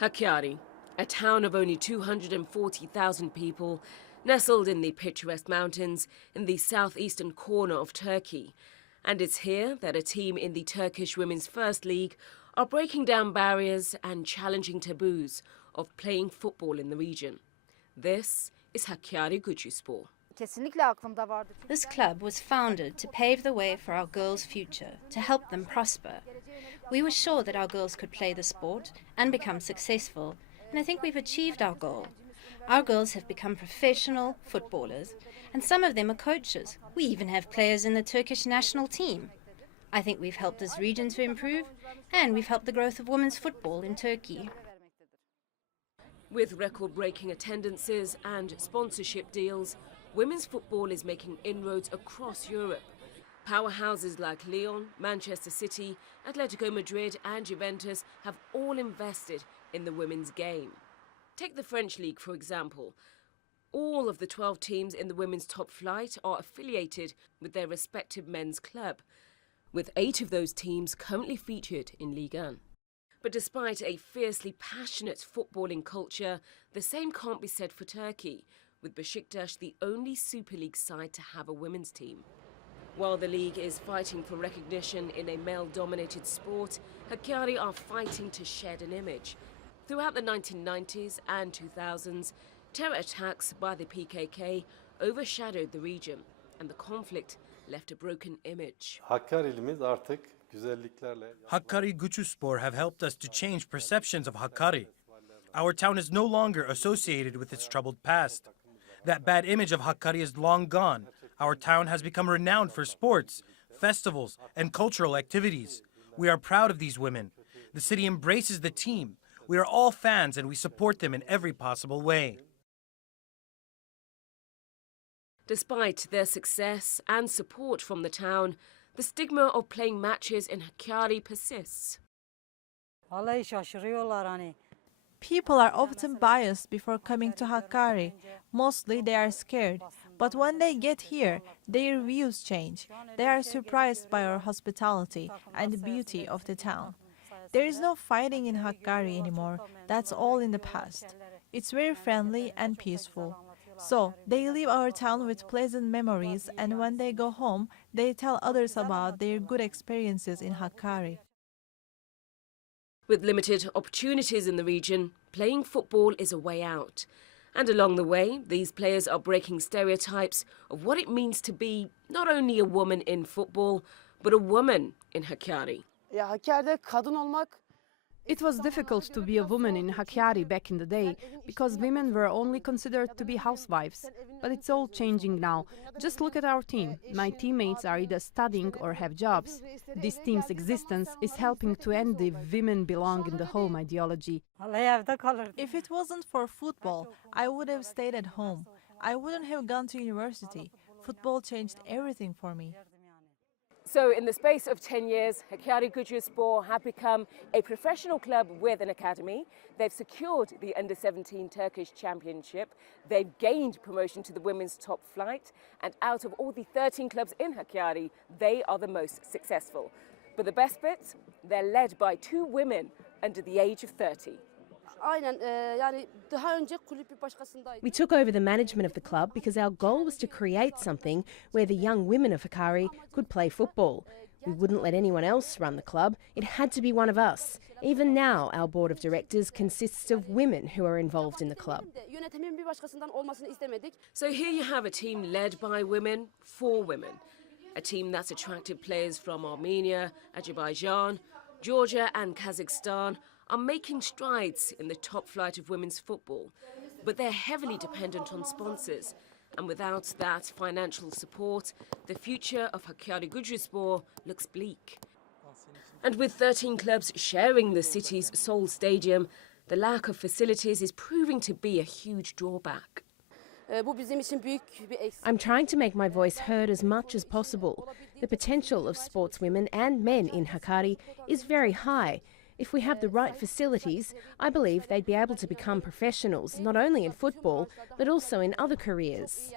Hakkari, a town of only 240,000 people, nestled in the picturesque mountains in the southeastern corner of Turkey. And it's here that a team in the Turkish Women's First League are breaking down barriers and challenging taboos of playing football in the region. This is Hakkarigucuspor. This club was founded to pave the way for our girls' future, to help them prosper. We were sure that our girls could play the sport and become successful, and I think we've achieved our goal. Our girls have become professional footballers, and some of them are coaches. We even have players in the Turkish national team. I think we've helped this region to improve, and we've helped the growth of women's football in Turkey. With record-breaking attendances and sponsorship deals, women's football is making inroads across Europe. Powerhouses like Lyon, Manchester City, Atletico Madrid and Juventus have all invested in the women's game. Take the French league, for example. All of the 12 teams in the women's top flight are affiliated with their respective men's club, with 8 of those teams currently featured in Ligue 1. But despite a fiercely passionate footballing culture, the same can't be said for Turkey, with Besiktas the only Super League side to have a women's team. While the league is fighting for recognition in a male-dominated sport, Hakkari are fighting to shed an image. Throughout the 1990s and 2000s, terror attacks by the PKK overshadowed the region, and the conflict left a broken image. Hakkarigucuspor have helped us to change perceptions of Hakkari. Our town is no longer associated with its troubled past. That bad image of Hakkari is long gone. Our town has become renowned for sports, festivals, and cultural activities. We are proud of these women. The city embraces the team. We are all fans and we support them in every possible way. Despite their success and support from the town, the stigma of playing matches in Hakkari persists. People are often biased before coming to Hakkari. Mostly they are scared. But when they get here, their views change. They are surprised by our hospitality and the beauty of the town. There is no fighting in Hakkari anymore. That's all in the past. It's very friendly and peaceful. So, they leave our town with pleasant memories, and when they go home, they tell others about their good experiences in Hakkari. With limited opportunities in the region, playing football is a way out. And along the way, these players are breaking stereotypes of what it means to be not only a woman in football, but a woman in Hakkari. It was difficult to be a woman in Hakkari back in the day, because women were only considered to be housewives. But it's all changing now. Just look at our team. My teammates are either studying or have jobs. This team's existence is helping to end the women belong in the home ideology. If it wasn't for football, I would have stayed at home. I wouldn't have gone to university. Football changed everything for me. So in the space of 10 years, Hakkarigucuspor have become a professional club with an academy. They've secured the Under-17 Turkish Championship. They've gained promotion to the women's top flight. And out of all the 13 clubs in Hakkari, they are the most successful. But the best bit, they're led by 2 women under the age of 30. We took over the management of the club because our goal was to create something where the young women of Hakkari could play football. We wouldn't let anyone else run the club. It had to be one of us. Even now, our board of directors consists of women who are involved in the club. So here you have a team led by women, for women. A team that's attracted players from Armenia, Azerbaijan, Georgia and Kazakhstan are making strides in the top flight of women's football, but they're heavily dependent on sponsors. And without that financial support, the future of Hakkarigucuspor looks bleak. And with 13 clubs sharing the city's sole stadium, the lack of facilities is proving to be a huge drawback. I'm trying to make my voice heard as much as possible. The potential of sportswomen and men in Hakkari is very high. If we have the right facilities, I believe they'd be able to become professionals, not only in football, but also in other careers.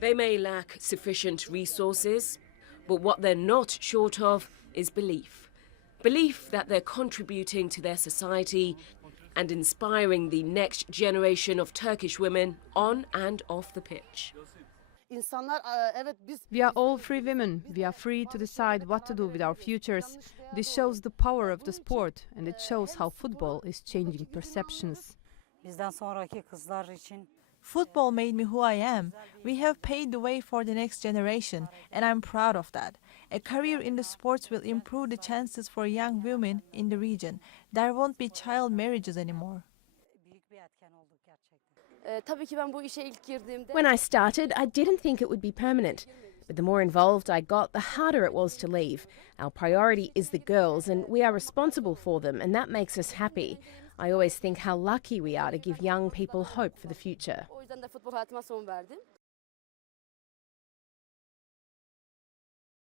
They may lack sufficient resources, but what they're not short of is belief. belief that they're contributing to their society and inspiring the next generation of Turkish women on and off the pitch. We are all free women. We are free to decide what to do with our futures. This shows the power of the sport, and it shows how football is changing perceptions. Football made me who I am. We have paved the way for the next generation, and I'm proud of that. A career in the sports will improve the chances for young women in the region. There won't be child marriages anymore. When I started, I didn't think it would be permanent. But the more involved I got, the harder it was to leave. Our priority is the girls, and we are responsible for them, and that makes us happy. I always think how lucky we are to give young people hope for the future.